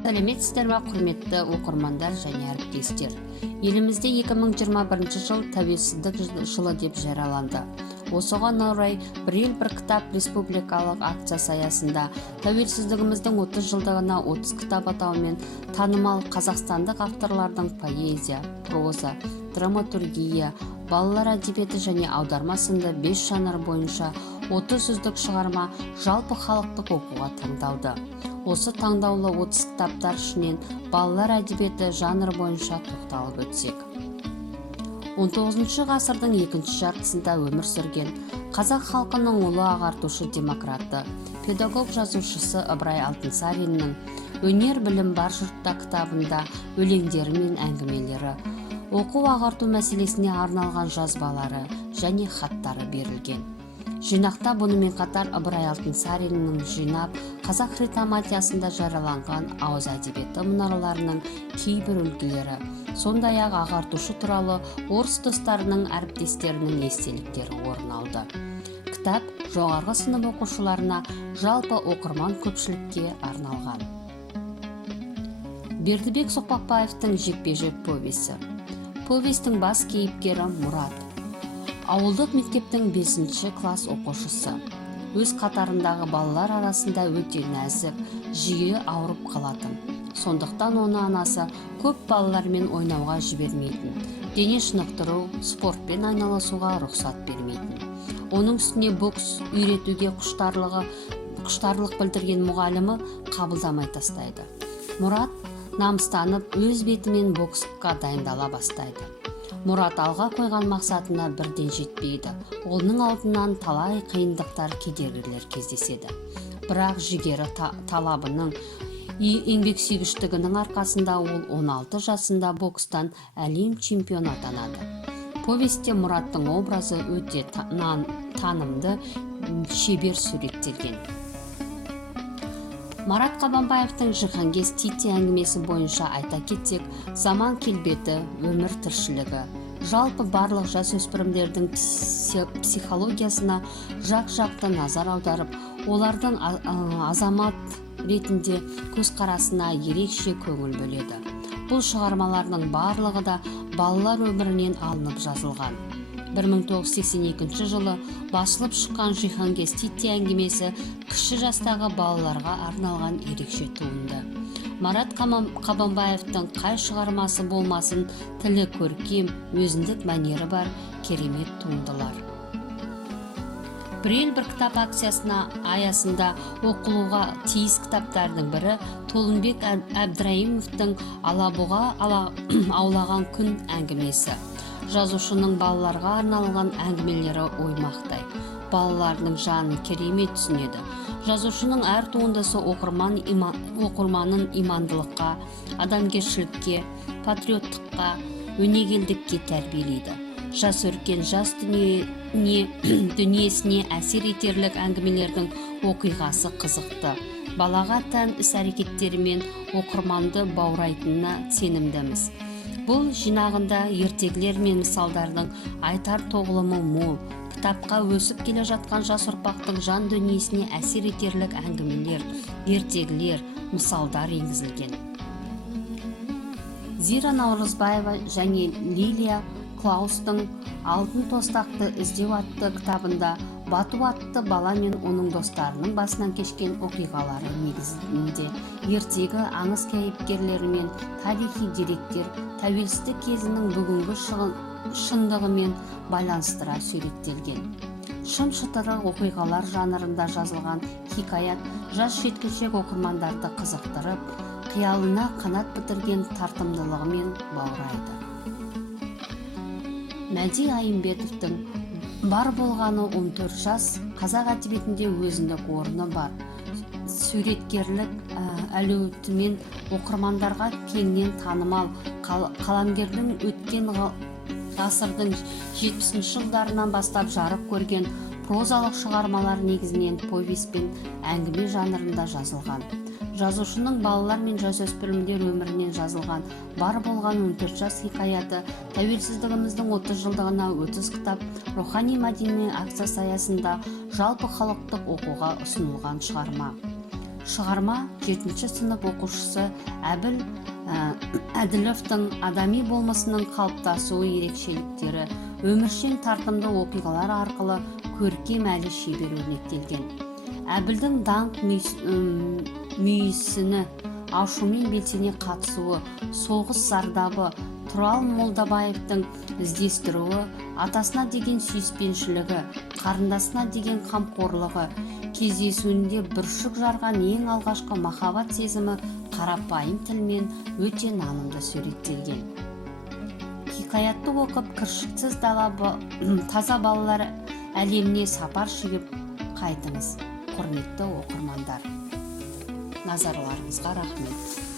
Сәлеметсіздер ме, құрметті оқырмандар және әріптестер. Елімізде 2021 жыл тәуелсіздік жылы деп жарияланды. Осыған орай бір ел бір кітап республикалық акциясы аясында тәуелсіздігіміздің 30 жылдығына 30 кітап атауымен танымал қазақстандық авторлардың поэзия, проза, драматургия, балалар әдебиеті және аударма сынды 5 жанр бойынша 30 үздік шығарма жалпы халықтық оқуға таңдалды. Осы таңдаулы 30 кітаптар ішінен балалар әдебиеті жанры бойынша тоқталып өтсек. 19 ғасырдың екінші жартысында өмір сүрген қазақ халқының ұлы ағартушы демократы, педагог жазушысы Ыбырай Алтынсариннің «Өнер білім бар жұртта» кітабында өлеңдері мен әңгімелері, оқу ағарту мәселесіне арналған жазбалары және хаттары берілген. Жинақта бұнымен қатар Ыбырай Алтынсариннің жинап қазақ хрестоматиясында жарияланған ауыз әдебиеті мұнараларының кейбір үлгілері, сондай-ақ ағартушы туралы орыс достарының әріптестерінің естеліктері орын алды. Кітап жоғарғы сынып оқушыларына жалпы оқырман көпшілікке арналған. Бердібек Соқпақбаевтың «Жекпе-жек» повесі. Повестің бас кейіпкері Мұрат. Ауылдық мектептің 5 класс оқушысы. Өз қатарындағы балалар арасында өте нәзік, жиі ауырып қалатын. Сондықтан оны анасы көп балалармен ойнауға жібермейтін. Дене шынықтыру, спортпен айналысуға рұқсат бермейтін. Оның үстіне бокс үйретуге құштарлық білдірген мұғалімі қабылдамай тастайды. Мұрат намыстанып өз бетімен боксқа дайындала бастайды. Мұрат алға қойған мақсатына бірден жетпейді. Оның алдынан талай қиындықтар, кедергілер кездеседі. Бірақ жігері талабының, еңбексүйгіштігінің арқасында ол 16 жасында бокстан әлем чемпионы атанады. Повесте Мұраттың образы өте танымды, шебер суреттелген. Марат Қабанбаевтың «Жиһангез Тити» әңгімесі бойынша айта кетсек, заман келбеті, өмір тіршілігі, жалпы барлық жасөспірімдердің психологиясына жақ-жақты назар аударып, олардың азамат ретінде көзқарасына ерекше көңіл бөледі. Бұл шығармалардың барлығы да балалар өмірінен алынып жазылған. 1982 жылы басылып шыққан «Жиһангез Тити» әңгімесі кіші жастағы балаларға арналған ерекше туынды. Марат Қабанбаевтың қай шығармасы болмасын, тілі көркем, өзіндік мәнері бар керемет туындылар. Бір ел бір кітап акциясына аясында оқылуға тиіс кітаптардың бірі Толымбек Әбдірайымовтың «Алабұға аулаған күн» әңгімесі. Жазушының балаларға арналған әңгімелері оймақтай, балалардың жанын керемет түсінеді. Жазушының әр туындысы оқырманын имандылыққа, адамгершілікке, патриоттыққа, өнегелдікке тәрбиелейді. Жас өркен жас дүниесіне әсер етерлік әңгімелердің оқиғасы қызықты. Балаға тән іс-әрекеттерімен оқырманды баурайтынына сенімдіміз. Бұл жинағында ертегілер мен мысалдардың айтар тоғылымы мол. Кітапқа өсіп келе жатқан жас ұрпақтың жан дүниесіне әсер етерлік әңгімелер, ертегілер, мысалдар енгізілген. Зира Наурызбаева және Лилия Клаустың «Алтын тостақты іздеу» атты кітабында Бату атты бала мен оның достарының басынан кешкен оқиғалары негізінде ертегі аңыз кейіпкерлері мен тарихи деректер тәуелсіздік кезінің бүгінгі шындығымен байланыстыра суреттелген. Шым-шытырық оқиғалар жанрында жазылған хикаят жас жеткіншек оқырмандарды қызықтырып, қиялына қанат бітірген тартымдылығымен баурайды. Мәди Айымбетовтің «Бар болғаны 14 жас» қазақ әдебиетінде өзіндік орны бар. Суреткерлік әлеуетімен оқырмандарға кеңінен танымал, қаламгердің өткен ғасырдың 70 жылдарынан бастап жарық көрген прозалық шығармалар негізінен повесть пен әңгіме жанрында жазылған. Жазушының балалар мен жасөспірімдер өмірінен жазылған «Бар болған 14 жас» хикаяты тәуелсіздігіміздің 30 жылдығына 30 кітап рухани-мәдени акциясы аясында жалпы халықтық оқуға ұсынылған шығарма. Шығарма 7-ші сынып оқушысы Әділовтың адами болмысының қалыптасуы ерекшеліктері өміршең тартымды оқиғалар арқылы көркем әлі шебер өрнектелген. Әбілдің даңқ мүйісіні ашумен белсене қатысуы, соғыс зардабы, Тұрал Молдабаевтың іздестіруі, атасына деген сүйіспеншілігі, қарындасына деген қамқорлығы, кездесуінде бүршік жарған ең алғашқы махаббат сезімі қарапайым тілмен өте нанымды суреттелген. Хикаятты оқып, кіршіксіз таза балалар әлеміне сапар шегіп қайтыңыз, құрметті оқырмандар. Назарларыңызға рахмет.